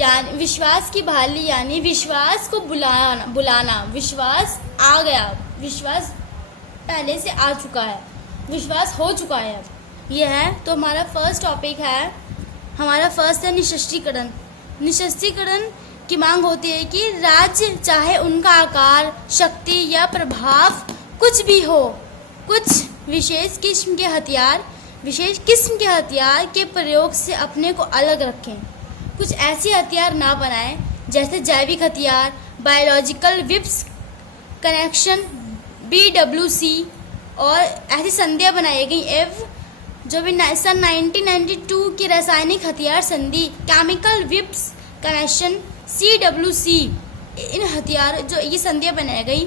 यानी विश्वास की बहाली, यानी विश्वास को बुलाना। विश्वास आ गया, विश्वास पहले से आ चुका है, विश्वास हो चुका है अब। यह है तो हमारा फर्स्ट टॉपिक है, हमारा फर्स्ट है निशस्त्रीकरण। निशस्त्रीकरण की मांग होती है कि राज्य चाहे उनका आकार, शक्ति या प्रभाव कुछ भी हो, कुछ विशेष किस्म के हथियार के प्रयोग से अपने को अलग रखें। कुछ ऐसे हथियार ना बनाएं जैसे जैविक हथियार, बायोलॉजिकल वेपन्स, कनेक्शन, BWC और ऐसी संधियाँ बनाई गई। जो भी सन 1992 की रासायनिक हथियार संधि, केमिकल वेपन्स कनेक्शन, CWC, इन हथियार जो ये संधियाँ बनाई गई,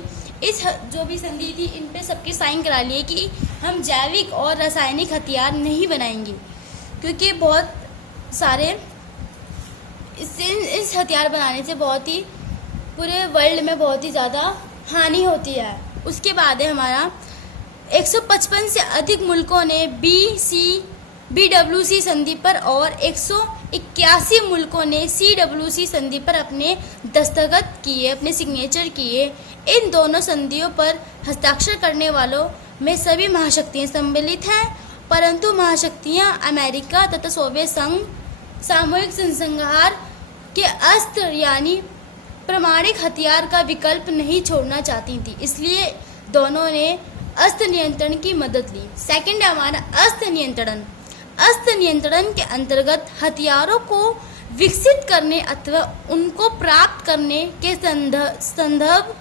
जो भी संधि थी इन पे सबके साइन करा लिए कि हम जैविक और रासायनिक हथियार नहीं बनाएंगे, क्योंकि बहुत सारे इस हथियार बनाने से बहुत ही पूरे वर्ल्ड में बहुत ही ज़्यादा हानि होती है। उसके बाद है हमारा 155 से अधिक मुल्कों ने BWC संधि पर और 181 मुल्कों ने CWC संधि पर अपने दस्तखत किए, अपने सिग्नेचर किए। इन दोनों संधियों पर हस्ताक्षर करने वालों में सभी महाशक्तियाँ सम्मिलित हैं, परंतु महाशक्तियाँ अमेरिका तथा सोवियत संघ सामूहिक संहार के अस्त्र यानी परमाणु हथियार का विकल्प नहीं छोड़ना चाहती थी, इसलिए दोनों ने अस्त्र नियंत्रण की मदद ली। सेकंड है हमारा अस्त्र नियंत्रण। अस्त्र नियंत्रण के अंतर्गत हथियारों को विकसित करने अथवा उनको प्राप्त करने के संदर्भ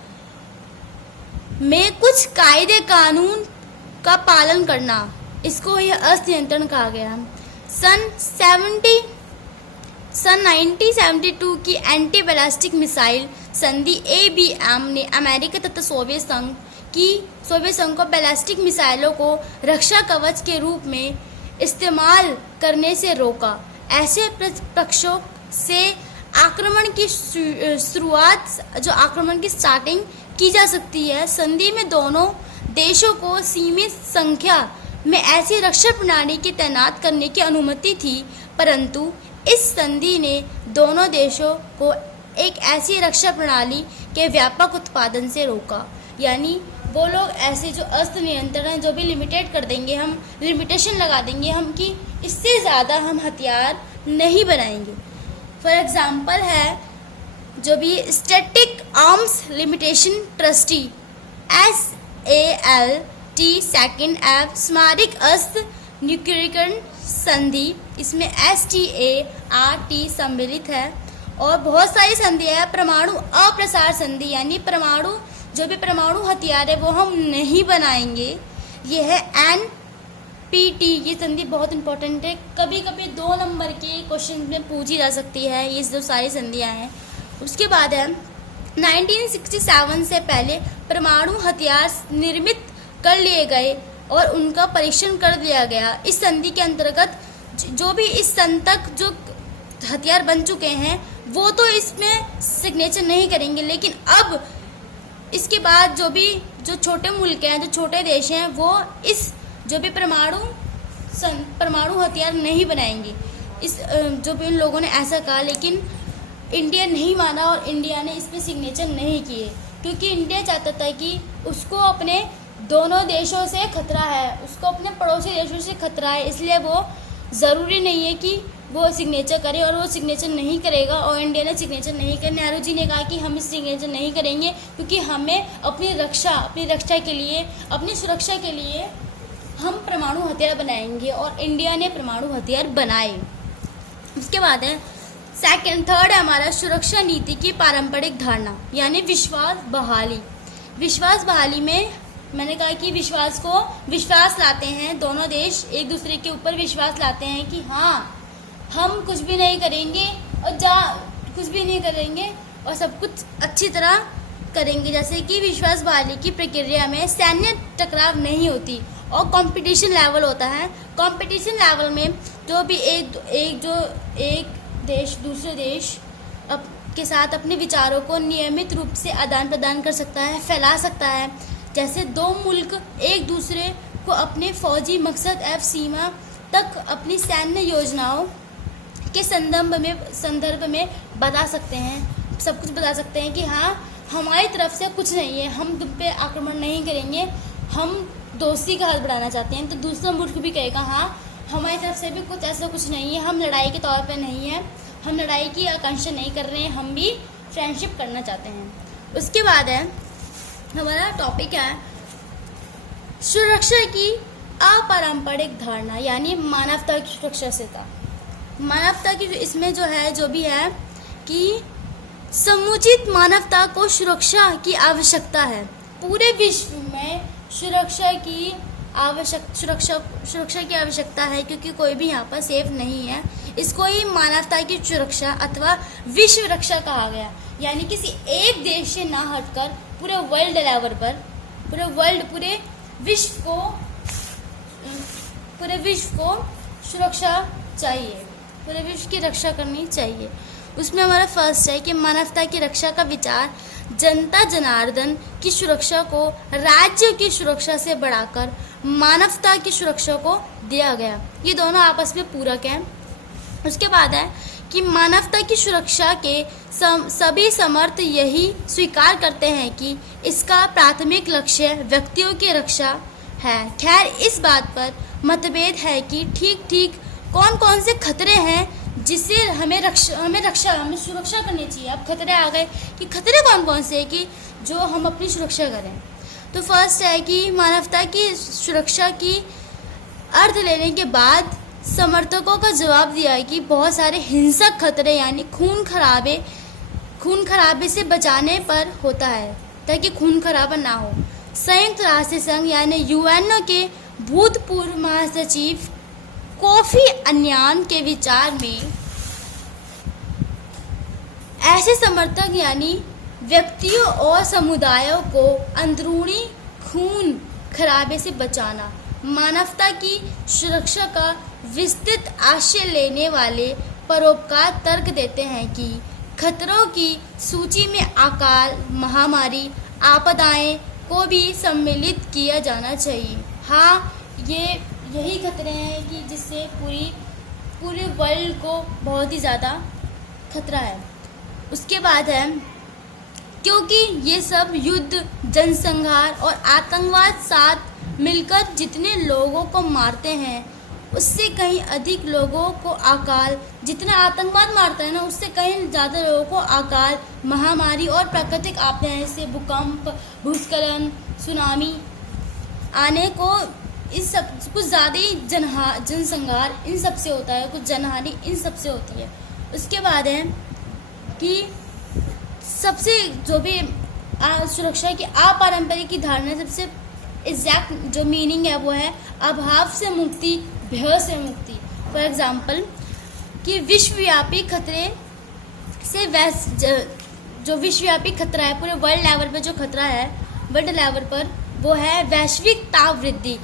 में कुछ कायदे कानून का पालन करना, इसको यह अस्त्र नियंत्रण कहा गया। सन 1972 की एंटी बैलिस्टिक मिसाइल संधि ABM ने अमेरिका तथा सोवियत संघ को बैलिस्टिक मिसाइलों को रक्षा कवच के रूप में इस्तेमाल करने से रोका। ऐसे पक्षों से आक्रमण की स्टार्टिंग की जा सकती है। संधि में दोनों देशों को सीमित संख्या में ऐसी रक्षा प्रणाली की तैनात करने की अनुमति थी, परंतु इस संधि ने दोनों देशों को एक ऐसी रक्षा प्रणाली के व्यापक उत्पादन से रोका। यानी वो लोग ऐसे जो अस्त्र नियंत्रण है जो भी लिमिटेड कर देंगे, हम लिमिटेशन लगा देंगे हम कि इससे ज़्यादा हम हथियार नहीं बनाएंगे। फॉर एग्जांपल है जो भी static arms limitation trustee SALT second F स्मारक अस्त्र न्यूक्लियरीकरण संधि, इसमें START सम्मिलित है। और बहुत सारी संधियाँ है। परमाणु अप्रसार संधि, यानी जो भी परमाणु हथियार है वो हम नहीं बनाएंगे, ये है NPT। ये संधि बहुत इंपॉर्टेंट है, कभी कभी 2 नंबर के क्वेश्चन में पूछी जा सकती है, ये जो सारी संधियाँ हैं। उसके बाद है 1967 से पहले परमाणु हथियार निर्मित कर लिए गए और उनका परीक्षण कर दिया गया। इस संधि के अंतर्गत जो भी इस सन तक जो हथियार बन चुके हैं वो तो इसमें सिग्नेचर नहीं करेंगे, लेकिन अब इसके बाद जो छोटे मुल्क हैं, जो छोटे देश हैं, वो इस जो भी परमाणु हथियार नहीं बनाएंगे। जो भी इन लोगों ने ऐसा कहा, लेकिन इंडिया नहीं माना और इंडिया ने इस पर सिग्नेचर नहीं किए, क्योंकि इंडिया चाहता था कि उसको अपने दोनों देशों से खतरा है, उसको अपने पड़ोसी देशों से खतरा है, इसलिए वो ज़रूरी नहीं है कि वो सिग्नेचर करे, और वो सिग्नेचर नहीं करेगा। और इंडिया ने सिग्नेचर नहीं किया। नेहरू जी ने कहा कि हम इस सिग्नेचर नहीं करेंगे, क्योंकि हमें अपनी रक्षा के लिए, अपनी सुरक्षा के लिए हम परमाणु हथियार बनाएंगे, और इंडिया ने परमाणु हथियार बनाए। उसके बाद है थर्ड है हमारा सुरक्षा नीति की पारंपरिक धारणा, यानी विश्वास बहाली। विश्वास बहाली में मैंने कहा कि विश्वास लाते हैं, दोनों देश एक दूसरे के ऊपर विश्वास लाते हैं कि हाँ हम कुछ भी नहीं करेंगे और सब कुछ अच्छी तरह करेंगे। जैसे कि विश्वास बहाली की प्रक्रिया में सैन्य टकराव नहीं होती और कंपटीशन लेवल होता है। कंपटीशन लेवल में जो भी एक देश दूसरे देश के साथ अपने विचारों को नियमित रूप से आदान प्रदान कर सकता है, फैला सकता है। जैसे 2 मुल्क एक दूसरे को अपने फौजी मकसद सीमा तक अपनी सैन्य योजनाओं के संदर्भ में बता सकते हैं, सब कुछ बता सकते हैं कि हाँ हमारी तरफ से कुछ नहीं है, हम तुम पे आक्रमण नहीं करेंगे, हम दोस्ती का हाथ बढ़ाना चाहते हैं। तो दूसरा मुल्क भी कहेगा हाँ हमारी तरफ से भी कुछ ऐसा कुछ नहीं है, हम लड़ाई के तौर पे नहीं है, हम लड़ाई की आकांक्षा नहीं कर रहे हैं, हम भी फ्रेंडशिप करना चाहते हैं। उसके बाद है हमारा टॉपिक है सुरक्षा की अपारंपरिक धारणा, यानी मानवता की सुरक्षा से था। मानवता की इसमें जो भी है कि समुचित मानवता को सुरक्षा की आवश्यकता है। पूरे विश्व में सुरक्षा की आवश्यकता है, क्योंकि कोई भी यहाँ पर सेफ नहीं है। इसको ही मानवता की सुरक्षा अथवा विश्व रक्षा कहा गया, यानी किसी एक देश से ना हटकर पूरे वर्ल्ड लेवल पर पूरे विश्व को सुरक्षा चाहिए, पूरे विश्व की रक्षा करनी चाहिए। उसमें हमारा फर्स्ट है कि मानवता की रक्षा का विचार जनता जनार्दन की सुरक्षा को राज्य की सुरक्षा से बढ़ाकर मानवता की सुरक्षा को दिया गया। ये दोनों आपस में पूरक हैं। उसके बाद है कि मानवता की सुरक्षा के सभी समर्थ यही स्वीकार करते हैं कि इसका प्राथमिक लक्ष्य व्यक्तियों की रक्षा है। खैर इस बात पर मतभेद है कि ठीक कौन कौन से खतरे हैं जिससे हमें सुरक्षा करनी चाहिए। अब खतरे आ गए कि खतरे कौन कौन से हैं कि जो हम अपनी सुरक्षा करें। तो फर्स्ट है कि मानवता की सुरक्षा की अर्थ लेने के बाद समर्थकों का जवाब दिया है कि बहुत सारे हिंसक खतरे यानी खून खराबे से बचाने पर होता है, ताकि खून खराबा ना हो। संयुक्त राष्ट्र संघ यानी यूएनओ के भूतपूर्व महासचिव कोफी अन्नान के विचार में ऐसे समर्थक यानी व्यक्तियों और समुदायों को अंदरूनी खून खराबे से बचाना मानवता की सुरक्षा का विस्तृत आशय लेने वाले परोपकार तर्क देते हैं कि खतरों की सूची में अकाल, महामारी, आपदाएं को भी सम्मिलित किया जाना चाहिए। हाँ, यही खतरे हैं कि जिससे पूरे वर्ल्ड को बहुत ही ज़्यादा खतरा है। उसके बाद है क्योंकि ये सब युद्ध, जनसंहार और आतंकवाद साथ मिलकर जितने लोगों को मारते हैं उससे कहीं अधिक लोगों को अकाल, जितना आतंकवाद मारता है ना उससे कहीं ज़्यादा लोगों को अकाल, महामारी और प्राकृतिक आपदाएं जैसे भूकंप, भूस्खलन, सुनामी आने को इस सब कुछ ज़्यादा ही जनसंहार इन सब से होता है, कुछ जनहानि इन सब से होती है। उसके बाद है कि सबसे जो भी सुरक्षा की अपारंपरिक की धारणा सबसे एग्जैक्ट जो मीनिंग है वो है अभाव से मुक्ति, भय से मुक्ति। फॉर एग्जाम्पल कि विश्वव्यापी खतरे से जो विश्वव्यापी खतरा है पूरे वर्ल्ड लेवल पर जो खतरा है वर्ल्ड लेवल पर वो है वैश्विक ताप वृद्धि,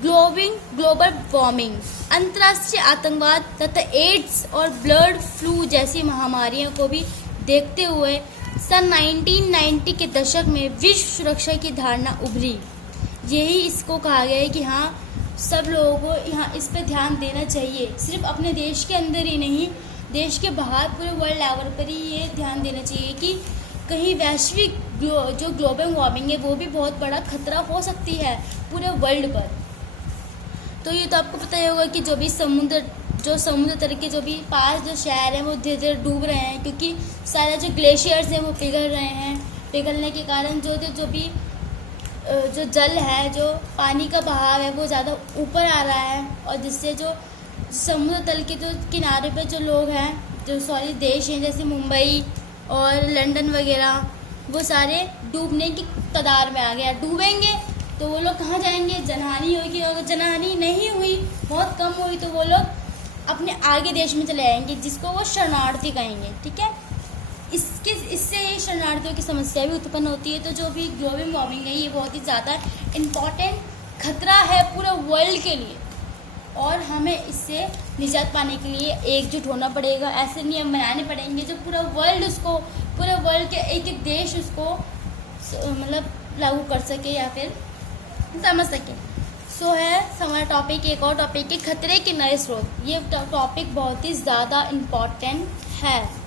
ग्लोबल वार्मिंग, अंतर्राष्ट्रीय आतंकवाद तथा एड्स और बर्ड फ्लू जैसी महामारियों को भी देखते हुए सन 1990 के दशक में विश्व सुरक्षा की धारणा उभरी। यही इसको कहा गया है कि हाँ सब लोगों को यहाँ इस पे ध्यान देना चाहिए, सिर्फ अपने देश के अंदर ही नहीं, देश के बाहर पूरे वर्ल्ड लेवल पर ही ये ध्यान देना चाहिए कि कहीं वैश्विक जो ग्लोबल वार्मिंग है वो भी बहुत बड़ा खतरा हो सकती है पूरे वर्ल्ड पर। तो ये तो आपको पता ही होगा कि जो भी समुद्र तल के जो भी पास जो शहर हैं वो धीरे धीरे डूब रहे हैं, क्योंकि सारे जो ग्लेशियर्स हैं वो पिघल रहे हैं। पिघलने के कारण जो जल है, जो पानी का बहाव है वो ज़्यादा ऊपर आ रहा है, और जिससे जो समुद्र तल के जो किनारे पे जो लोग हैं, जो सारे देश हैं जैसे मुंबई और लंदन वगैरह, वो सारे डूबने की कगार में आ गया। डूबेंगे तो वो लोग कहाँ जाएंगे? जनहानि होगी, और अगर जनहानि नहीं हुई, बहुत कम हुई, तो वो लोग अपने आगे देश में चले जाएंगे, जिसको वो शरणार्थी कहेंगे। ठीक है, इससे शरणार्थियों की समस्या भी उत्पन्न होती है। तो जो भी ग्लोबल वार्मिंग है ये बहुत ही ज़्यादा इम्पॉर्टेंट खतरा है पूरे वर्ल्ड के लिए, और हमें इससे निजात पाने के लिए एकजुट होना पड़ेगा। ऐसे नियम बनाने पड़ेंगे जो पूरे वर्ल्ड के एक एक देश उसको मतलब लागू कर सके या फिर समझ सके। सो है हमारा टॉपिक, एक और टॉपिक है खतरे के नए स्रोत। ये टॉपिक बहुत ही ज़्यादा इम्पॉर्टेंट है।